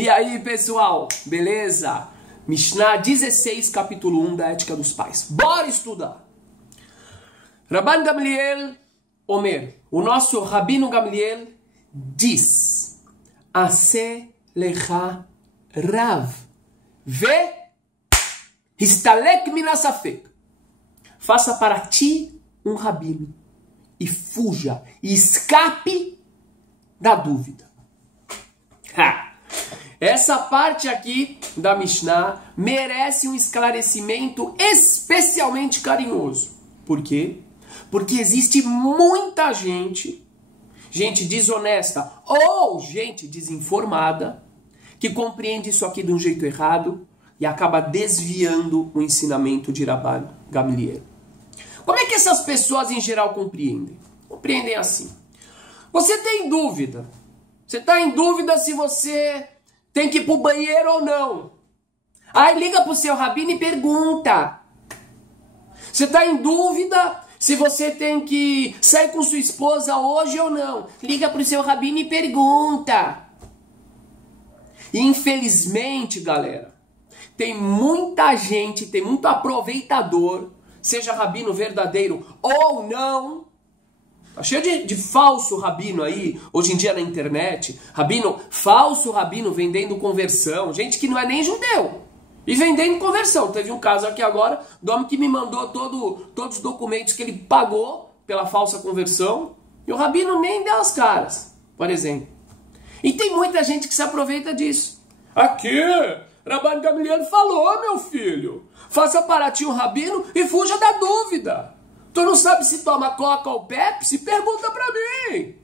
E aí, pessoal, beleza? Mishnah 16, capítulo 1 da Ética dos Pais. Bora estudar! Rabban Gamliel Omer, o nosso Rabino Gamliel diz: Ase lecha rav ve histalek min hasafek. Faça para ti um rabino e fuja, e escape da dúvida. Essa parte aqui da Mishnah merece um esclarecimento especialmente carinhoso. Por quê? Porque existe muita gente desonesta ou gente desinformada que compreende isso aqui de um jeito errado e acaba desviando o ensinamento de Rabban Gamliel. Como é que essas pessoas em geral compreendem? Compreendem assim. Você tem dúvida. Você está em dúvida se você tem que ir para o banheiro ou não. Aí liga para o seu rabino e pergunta. Você está em dúvida se você tem que sair com sua esposa hoje ou não. Liga para o seu rabino e pergunta. E infelizmente, galera, tem muita gente, tem muito aproveitador, seja rabino verdadeiro ou não. Tá cheio de falso rabino aí, hoje em dia na internet. Falso rabino vendendo conversão. Gente que não é nem judeu. E vendendo conversão. Teve um caso aqui agora do homem que me mandou todos os documentos que ele pagou pela falsa conversão. E o rabino nem deu as caras, por exemplo. E tem muita gente que se aproveita disso. Aqui, Rabban Gamliel falou, meu filho. Faça para ti um rabino e fuja da dúvida. Tu não sabe se toma Coca ou Pepsi? Pergunta pra mim.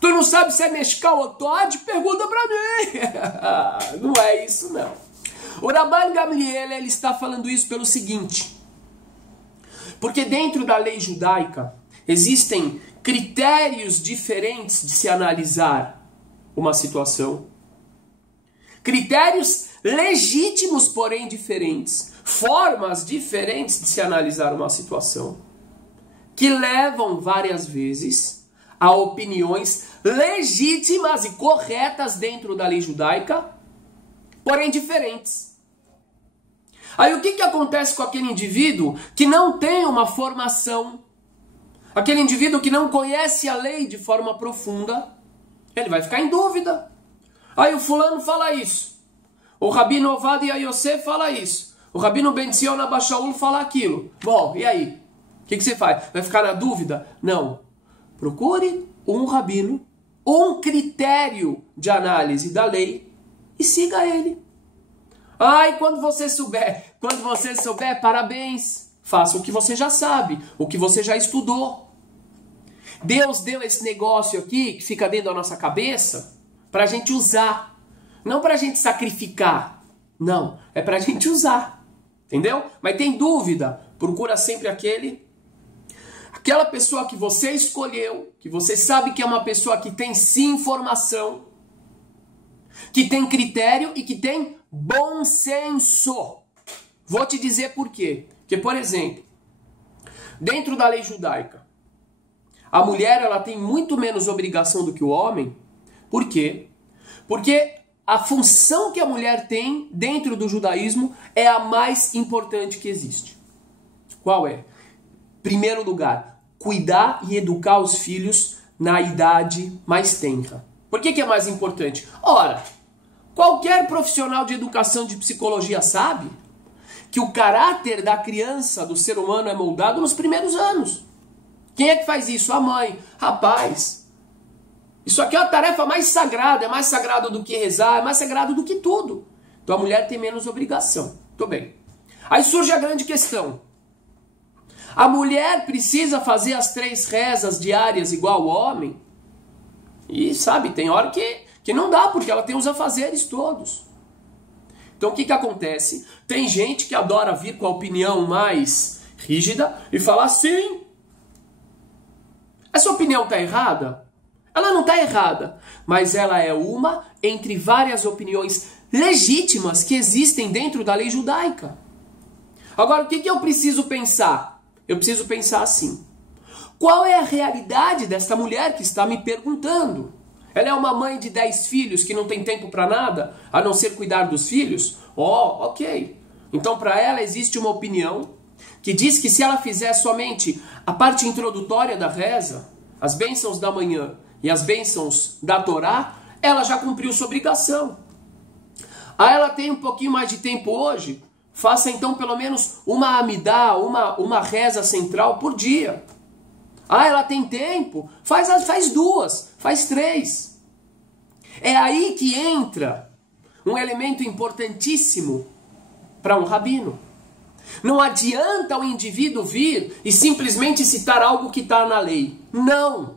Tu não sabe se é Nescau ou Toddy? Pergunta pra mim. Não é isso, não. O Rabban Gamliel, ele está falando isso pelo seguinte. Porque dentro da lei judaica existem critérios diferentes de se analisar uma situação. Critérios legítimos, porém diferentes. Formas diferentes de se analisar uma situação, que levam várias vezes a opiniões legítimas e corretas dentro da lei judaica, porém diferentes. Aí o que acontece com aquele indivíduo que não tem uma formação, aquele indivíduo que não conhece a lei de forma profunda? Ele vai ficar em dúvida. Aí o fulano fala isso, o Rabino Ovadia Yosef fala isso, o Rabino Ben Zion Abba Shaul fala aquilo. Bom, e aí? O que você faz? Vai ficar na dúvida? Não. Procure um rabino, um critério de análise da lei e siga ele. E quando você souber, parabéns. Faça o que você já sabe, o que você já estudou. Deus deu esse negócio aqui que fica dentro da nossa cabeça para a gente usar. Não para a gente sacrificar. Não, é para a gente usar. Entendeu? Mas tem dúvida? Procura sempre aquela pessoa que você escolheu, que você sabe que é uma pessoa que tem sim informação, que tem critério e que tem bom senso. Vou te dizer por quê. Porque, por exemplo, dentro da lei judaica, a mulher ela tem muito menos obrigação do que o homem. Por quê? Porque a função que a mulher tem dentro do judaísmo é a mais importante que existe. Qual é? Primeiro lugar, cuidar e educar os filhos na idade mais tenra. Por que é mais importante? Ora, qualquer profissional de educação de psicologia sabe que o caráter da criança, do ser humano, é moldado nos primeiros anos. Quem é que faz isso? A mãe. Rapaz, isso aqui é a tarefa mais sagrada, é mais sagrado do que rezar, é mais sagrado do que tudo. Então a mulher tem menos obrigação. Tô bem. Aí surge a grande questão. A mulher precisa fazer as 3 rezas diárias igual o homem? E sabe, tem hora que não dá, porque ela tem os afazeres todos. Então o que acontece? Tem gente que adora vir com a opinião mais rígida e falar assim: essa opinião está errada? Ela não está errada, mas ela é uma entre várias opiniões legítimas que existem dentro da lei judaica. Agora, o que eu preciso pensar? Eu preciso pensar assim: qual é a realidade desta mulher que está me perguntando? Ela é uma mãe de 10 filhos que não tem tempo para nada, a não ser cuidar dos filhos? Ok. Então para ela existe uma opinião que diz que se ela fizer somente a parte introdutória da reza, as bênçãos da manhã e as bênçãos da Torá, ela já cumpriu sua obrigação. Ela tem um pouquinho mais de tempo hoje, faça então pelo menos uma amidá, uma reza central por dia. Ela tem tempo, faz 2, faz 3. É aí que entra um elemento importantíssimo para um rabino. Não adianta o indivíduo vir e simplesmente citar algo que está na lei. Não!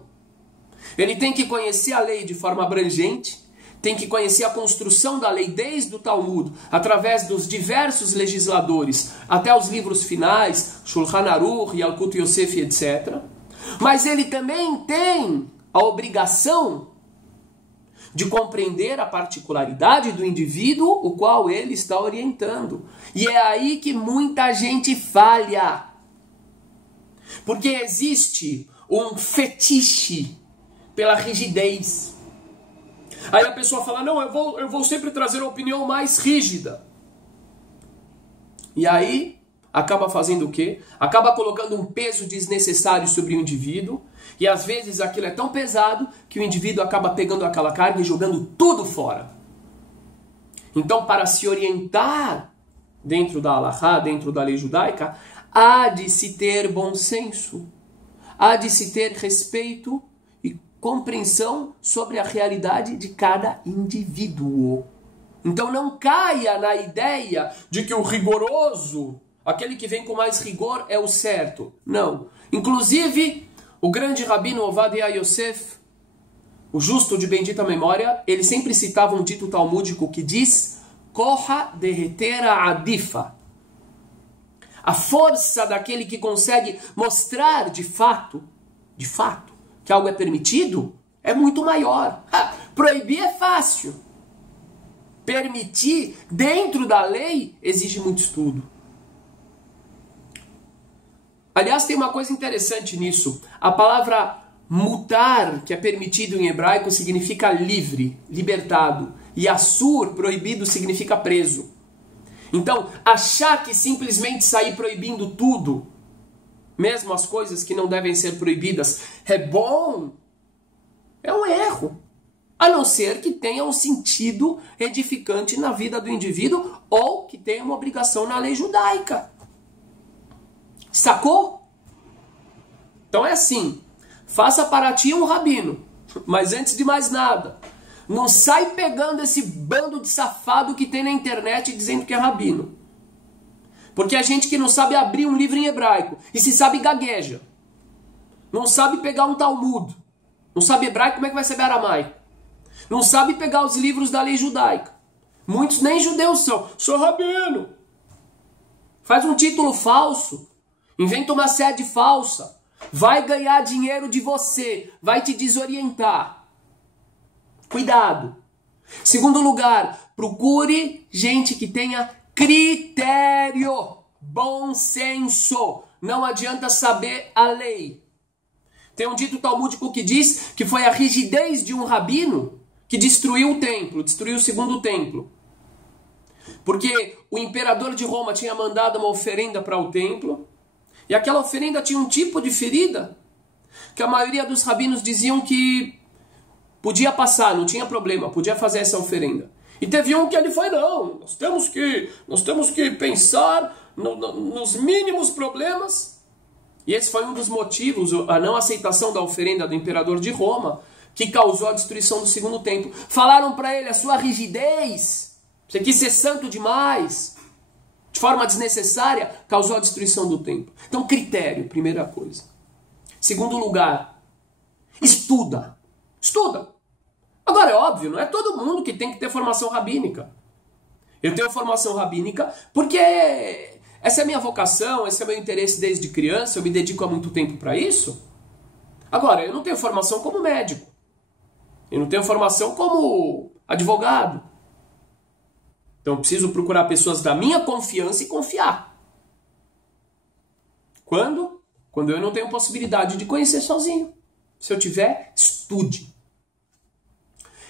Ele tem que conhecer a lei de forma abrangente, tem que conhecer a construção da lei desde o Talmud, através dos diversos legisladores, até os livros finais, Shulchan Aruch, Yalkut Yosef, etc. Mas ele também tem a obrigação de compreender a particularidade do indivíduo o qual ele está orientando. E é aí que muita gente falha. Porque existe um fetiche pela rigidez. Aí a pessoa fala, não, eu vou sempre trazer a opinião mais rígida. E aí acaba fazendo o quê? Acaba colocando um peso desnecessário sobre o indivíduo. E às vezes aquilo é tão pesado que o indivíduo acaba pegando aquela carga e jogando tudo fora. Então, para se orientar dentro da Halachá, dentro da lei judaica, há de se ter bom senso, há de se ter respeito e compreensão sobre a realidade de cada indivíduo. Então não caia na ideia de que o rigoroso, aquele que vem com mais rigor, é o certo. Não. Inclusive, o grande rabino Ovadia Yosef, o justo de bendita memória, ele sempre citava um dito talmúdico que diz Koha derretera adifa. A força daquele que consegue mostrar de fato, que algo é permitido, é muito maior. Proibir é fácil. Permitir dentro da lei exige muito estudo. Aliás, tem uma coisa interessante nisso. A palavra mutar, que é permitido em hebraico, significa livre, libertado. E assur, proibido, significa preso. Então, achar que simplesmente sair proibindo tudo, mesmo as coisas que não devem ser proibidas, é bom, é um erro. A não ser que tenha um sentido edificante na vida do indivíduo ou que tenha uma obrigação na lei judaica. Sacou? Então é assim, faça para ti um rabino, mas antes de mais nada, não sai pegando esse bando de safado que tem na internet dizendo que é rabino. Porque a gente que não sabe abrir um livro em hebraico e se sabe gagueja, não sabe pegar um Talmud, não sabe hebraico, como é que vai saber aramaico? Não sabe pegar os livros da lei judaica. Muitos nem judeus são. Sou rabino. Faz um título falso. Inventa uma sede falsa. Vai ganhar dinheiro de você. Vai te desorientar. Cuidado. Segundo lugar, procure gente que tenha critério. Bom senso. Não adianta saber a lei. Tem um dito talmúdico que diz que foi a rigidez de um rabino que destruiu o templo, destruiu o segundo templo. Porque o imperador de Roma tinha mandado uma oferenda para o templo, e aquela oferenda tinha um tipo de ferida, que a maioria dos rabinos diziam que podia passar, não tinha problema, podia fazer essa oferenda. E teve um que ele foi, não, nós temos que pensar nos mínimos problemas. E esse foi um dos motivos, a não aceitação da oferenda do imperador de Roma, que causou a destruição do segundo templo. Falaram para ele, a sua rigidez, você quis ser santo demais, de forma desnecessária, causou a destruição do templo. Então, critério, primeira coisa. Segundo lugar, estuda. Estuda. Agora, é óbvio, não é todo mundo que tem que ter formação rabínica. Eu tenho formação rabínica porque essa é a minha vocação, esse é o meu interesse desde criança, eu me dedico há muito tempo para isso. Agora, eu não tenho formação como médico. Eu não tenho formação como advogado. Então eu preciso procurar pessoas da minha confiança e confiar. Quando? Quando eu não tenho possibilidade de conhecer sozinho. Se eu tiver, estude.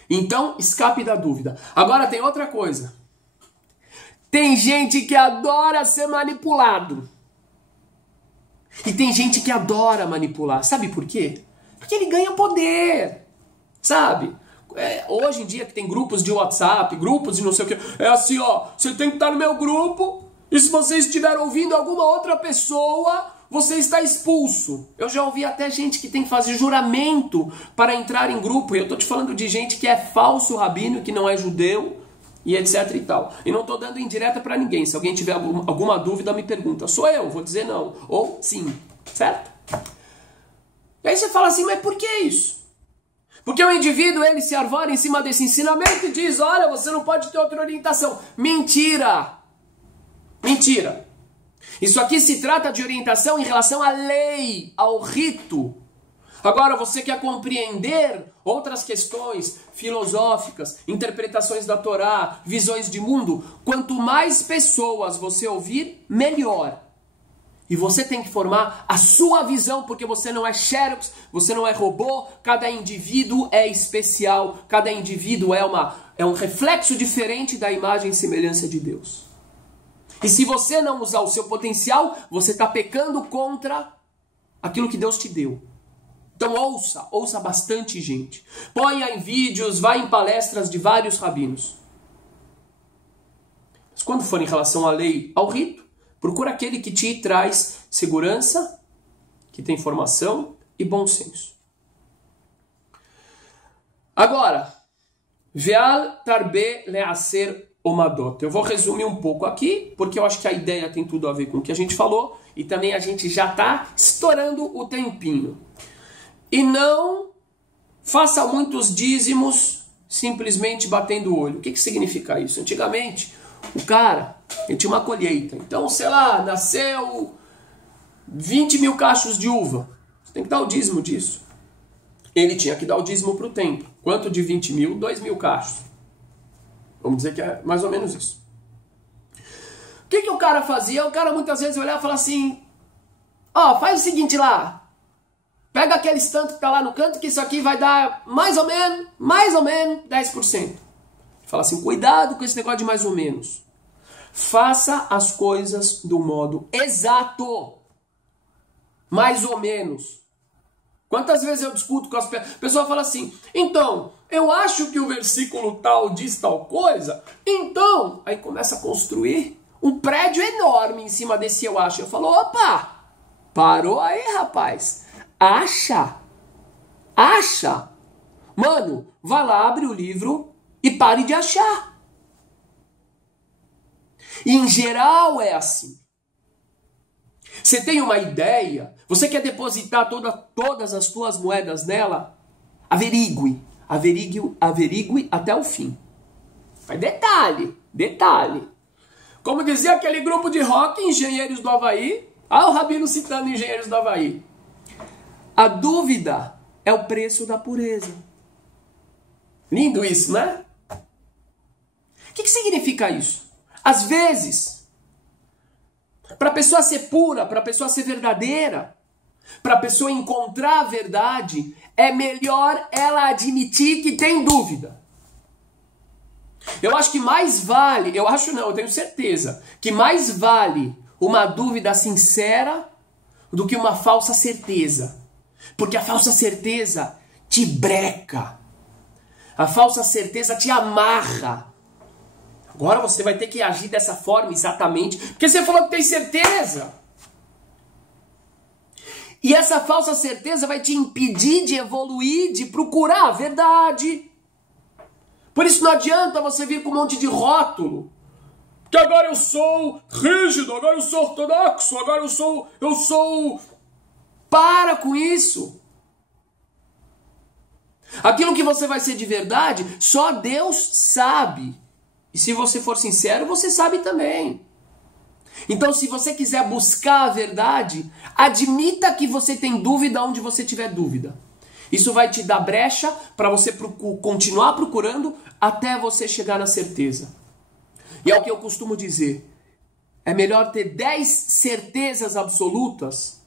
Então, escape da dúvida. Agora tem outra coisa. Tem gente que adora ser manipulado. E tem gente que adora manipular. Sabe por quê? Porque ele ganha poder. Sabe? Hoje em dia que tem grupos de WhatsApp, grupos de não sei o quê. É assim, ó. Você tem que estar no meu grupo. E se você estiver ouvindo alguma outra pessoa, você está expulso. Eu já ouvi até gente que tem que fazer juramento para entrar em grupo. E eu estou te falando de gente que é falso rabino, que não é judeu, e etc e tal. E não estou dando indireta para ninguém. Se alguém tiver alguma dúvida, me pergunta. Sou eu? Vou dizer não. Ou sim. Certo? E aí você fala assim, mas por que isso? Porque o indivíduo, ele se arvora em cima desse ensinamento e diz, olha, você não pode ter outra orientação. Mentira! Mentira! Isso aqui se trata de orientação em relação à lei, ao rito. Agora, você quer compreender outras questões filosóficas, interpretações da Torá, visões de mundo? Quanto mais pessoas você ouvir, melhor. E você tem que formar a sua visão, porque você não é xerox, você não é robô, cada indivíduo é especial, cada indivíduo é um reflexo diferente da imagem e semelhança de Deus. E se você não usar o seu potencial, você está pecando contra aquilo que Deus te deu. Então ouça bastante gente. Ponha em vídeos, vá em palestras de vários rabinos. Mas quando for em relação à lei, ao rito, procura aquele que te traz segurança, que tem formação e bom senso. Agora, Ve'al tarbe le'aser omadot. Eu vou resumir um pouco aqui, porque eu acho que a ideia tem tudo a ver com o que a gente falou, e também a gente já está estourando o tempinho. E não faça muitos dízimos simplesmente batendo o olho. O que significa isso? Antigamente, o cara, ele tinha uma colheita. Então, sei lá, nasceu 20 mil cachos de uva. Você tem que dar o dízimo disso. Ele tinha que dar o dízimo para o templo. Quanto de 20 mil? 2 mil cachos. Vamos dizer que é mais ou menos isso. O que o cara fazia? O cara muitas vezes olhava e falava assim, ó, faz o seguinte lá. Pega aquele tanto que está lá no canto, que isso aqui vai dar mais ou menos 10%. Fala assim, cuidado com esse negócio de mais ou menos. Faça as coisas do modo exato. Mais ou menos. Quantas vezes eu discuto com as pessoas? A pessoa fala assim, então, eu acho que o versículo tal diz tal coisa, então, aí começa a construir um prédio enorme em cima desse eu acho. Eu falo, opa, parou aí, rapaz. Acha. Mano, vai lá, abre o livro e pare de achar. E em geral é assim. Você tem uma ideia, você quer depositar todas as suas moedas nela? Averigue até o fim. Mas detalhe. Como dizia aquele grupo de rock, Engenheiros do Havaí, o Rabino citando Engenheiros do Havaí. A dúvida é o preço da pureza. Lindo isso, né? O que significa isso? Às vezes, para a pessoa ser pura, para a pessoa ser verdadeira, para a pessoa encontrar a verdade, é melhor ela admitir que tem dúvida. Eu acho que mais vale, eu tenho certeza, que mais vale uma dúvida sincera do que uma falsa certeza. Porque a falsa certeza te breca. A falsa certeza te amarra. Agora você vai ter que agir dessa forma exatamente, porque você falou que tem certeza. E essa falsa certeza vai te impedir de evoluir, de procurar a verdade. Por isso não adianta você vir com um monte de rótulo. Que agora eu sou rígido, agora eu sou ortodoxo, agora eu sou... Para com isso. Aquilo que você vai ser de verdade, só Deus sabe. E se você for sincero, você sabe também. Então, se você quiser buscar a verdade, admita que você tem dúvida onde você tiver dúvida. Isso vai te dar brecha para você continuar procurando até você chegar na certeza. E é o que eu costumo dizer. É melhor ter 10 certezas absolutas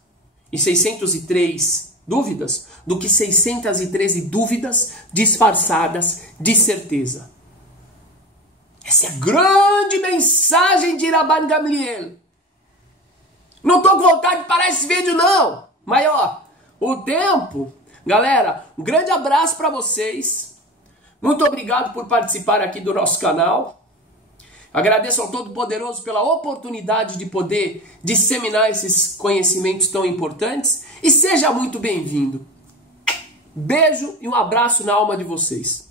e 603 dúvidas do que 613 dúvidas disfarçadas de certeza. Essa é a grande mensagem de Rabban Gamliel. Não tô com vontade de parar esse vídeo não, mas ó, o tempo... Galera, um grande abraço para vocês. Muito obrigado por participar aqui do nosso canal. Agradeço ao Todo-Poderoso pela oportunidade de poder disseminar esses conhecimentos tão importantes. E seja muito bem-vindo. Beijo e um abraço na alma de vocês.